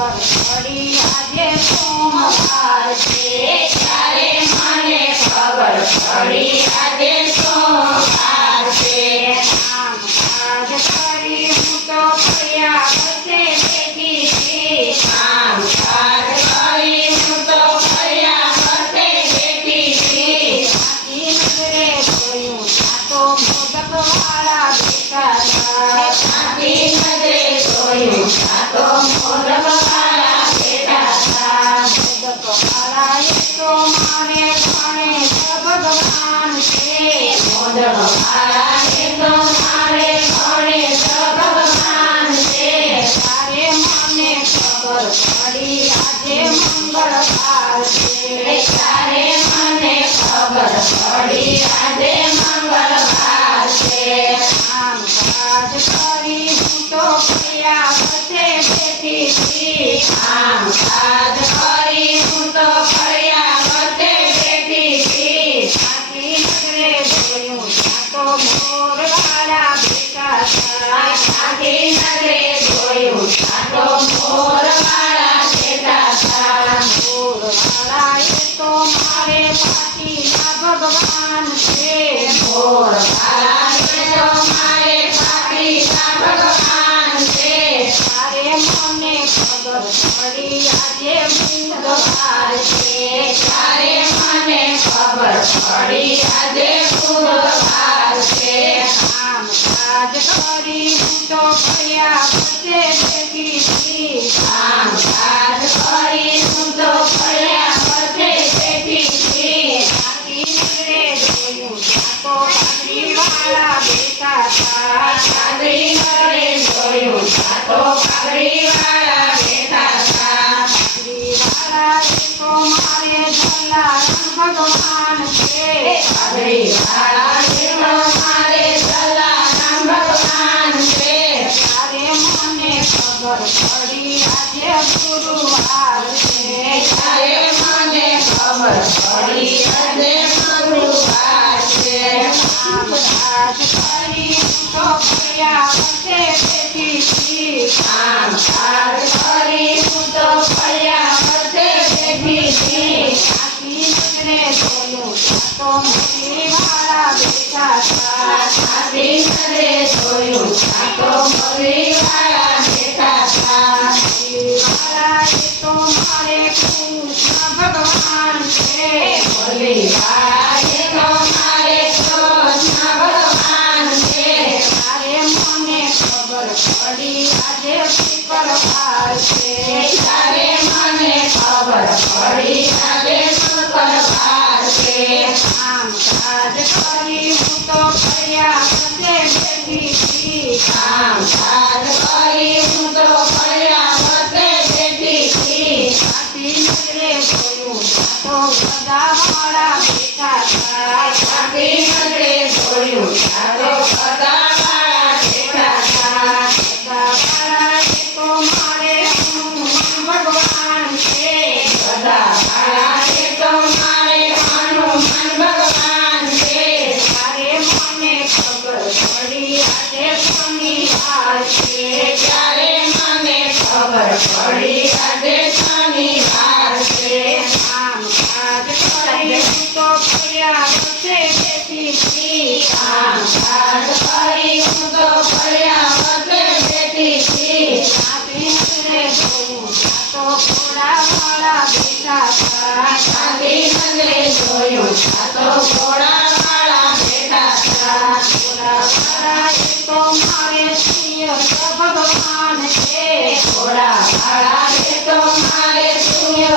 પડી આજે સોમવાર છે ત્યારે મને ખબર પડી આજે સોમવાર છે કામ કાજ કરી હું તો ફર્યા વચ્ચે બેઠી છી કામ કાજ કરી હું તો ફર્યા વચ્ચે બેઠી છી સાચી નજરે જોયું આ તો મોદકવાળા બેઠા હતા સાચી નજરે જોયું આ તો મોદકવાળા બેઠા હતા મોદકવાળા એ તો મારે ગણેશ ભગવાન છે મોદકવાળા એ તો મારે ગણેશ ભગવાન છે ત્યારે મને ખબર પડી આજે મંગળવાર છે ત્યારે મને ખબર પડી આજે મંગળવાર છે કામ કાજ કરી હું તો ફર્યા વચ્ચે બેઠી છી કામ કાજ કરી હું તો ફર્યા વચ્ચે બેઠી છી સાચી નજરે જોયું આ તો મોરવાળા બેઠા હતા સાચી નજરે જોયું આ તો મોરવાળા બેઠા હતા મોરવાળા એ તો મારે પાટીના ભગવાન છે મોરવાળા એ તો મારે પાટીના ભગવાન છે ત્યારે મને ખબર પડી આજે બુધવાર છે ત્યારે મને ખબર પડી આજે બુધવાર છે કામ કાજ કરી હું તો ફર્યા વચ્ચે બેઠી છી કામ કાજ કરી હું તો ફર્યા વચ્ચે બેઠી છી સાચી નજરે જોયું આ તો પાઘડીવાળા બેઠા હતા સાચી નજરે જોયું આ તો પાઘડીવાળા બેઠા હતા પાઘડીવાળા એ તો મારે જલારામ ભગવાન છે પાઘડીવાળા એ તો મારે જલારામ ભગવાન છે ત્યારે મને ખબર પડી આજે ગુરુવાર છે ત્યારે મને ખબર પડી આજે ગુરુવાર છે કામ કાજ કરી હું તો ફર્યા વચ્ચે બેઠી છી કામ કાજ કરી હું તો ફર્યા વચ્ચે બેઠી છી સાચી નજરે જોયું આ તો મુરલીવાળા બેઠા હતા સાચી નજરે જોયું આ તો મુરલીવાળા બેઠા હતા મુરલીવાળા એ તો મારે કૃષ્ણ ભગવાન છે મુરલીવાળા એ તો મારે કૃષ્ણ ભગવાન છે ત્યારે મને ખબર પડી આજે શુક્રવાર છે ત્યારે મને ખબર પડી આજે શુક્રવાર છે કામ કાજ કરી હું તો ફર્યા વચ્ચે બેઠી છી કામ કાજ કરી હું તો ફર્યા વચ્ચે બેઠી છી સાચી નજરે જોયું આ તો ગદાવાળા બેઠા હતા સાચી નજરે જોયું આ તો ગદાવાળા બેઠા હતા ગદાવાળા એ તો મારે હનુમાન ભગવાન છે ગદાવાળા એ તો મારે હનુમાન ભગવાન છે ત્યારે મને ખબર પડી આજે શનિવાર છે ત્યારે મને ખબર પડી આજે શનિવાર છે કામ કાજ કરી હું તો ફર્યા વચ્ચે બેઠી છી કામ કાજ કરી હું તો ફર્યા વચ્ચે બેઠી છી સાચી નજરે જોયું આ તો ઘોડાવાળા બેઠા હતા સાચી નજરે જોયું આ તો ઘોડાવાળા બેઠા હતા ઘોડાવાળા એ તો મારે સિંહ ભગવાન છે ઘોડાવાળા એ તો મારે સિંહ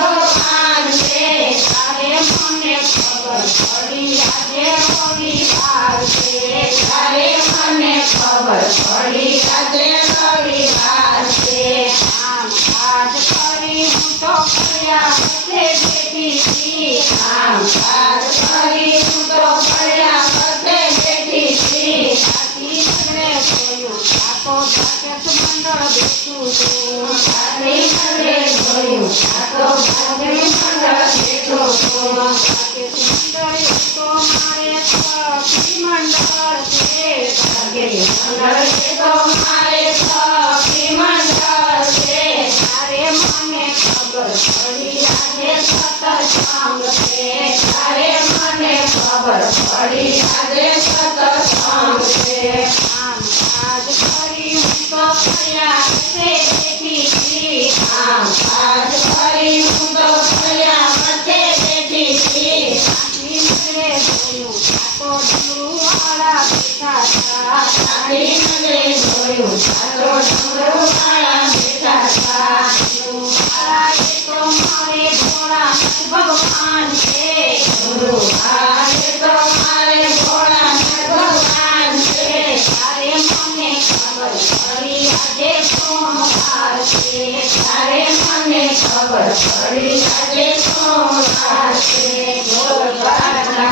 ભગવાન છે ત્યારે મને ખબર પડી આજે રવિવાર છે ત્યારે મને ખબર પડી આજે રવિવાર છે કામ કાજ કરી હું તો ફર્યા વચ્ચે બેઠી છી કામ કાજ કરી હું તો ફર્યા વચ્ચે બેઠી છી સાચી નજરે જોયું આ તો ભાગત મંડળ બેઠું છું સાચી નજરે જોયું આ તો ભાગત મંડળ બેઠું છું ભાગત મંડળ એ તો મારે સખી મંડળ છે ભાગ્ય મંડળ એ તો મારે સખી મંડળ છે ત્યારે મને ખબર પડી આજે સત્સંગ છે ત્યારે મને ખબર પડી આજે સત્સંગ છે આમ કાજ કરી હું તો ફર્યા છે બેઠી આમ કાજ કરી હું તો ફર્યા વચ્ચે બેઠી આખી નજરે જોયું આ તો ડમરુવાળા બેઠા હતા આખી નજરે જોયું આ તો ડમરુવાળા બેઠા હતા ડમરુવાળા એ તો મારે ભોળાનાથ ભગવાન છે ડમરુવાળા એ તો મારે ભોળાનાથ ભગવાન છે ત્યારે મને ખબર પડી આજે સોમવાર છે ત્યારે મને ખબર પડી આજે સોમવાર છે બોલ દ્વારકા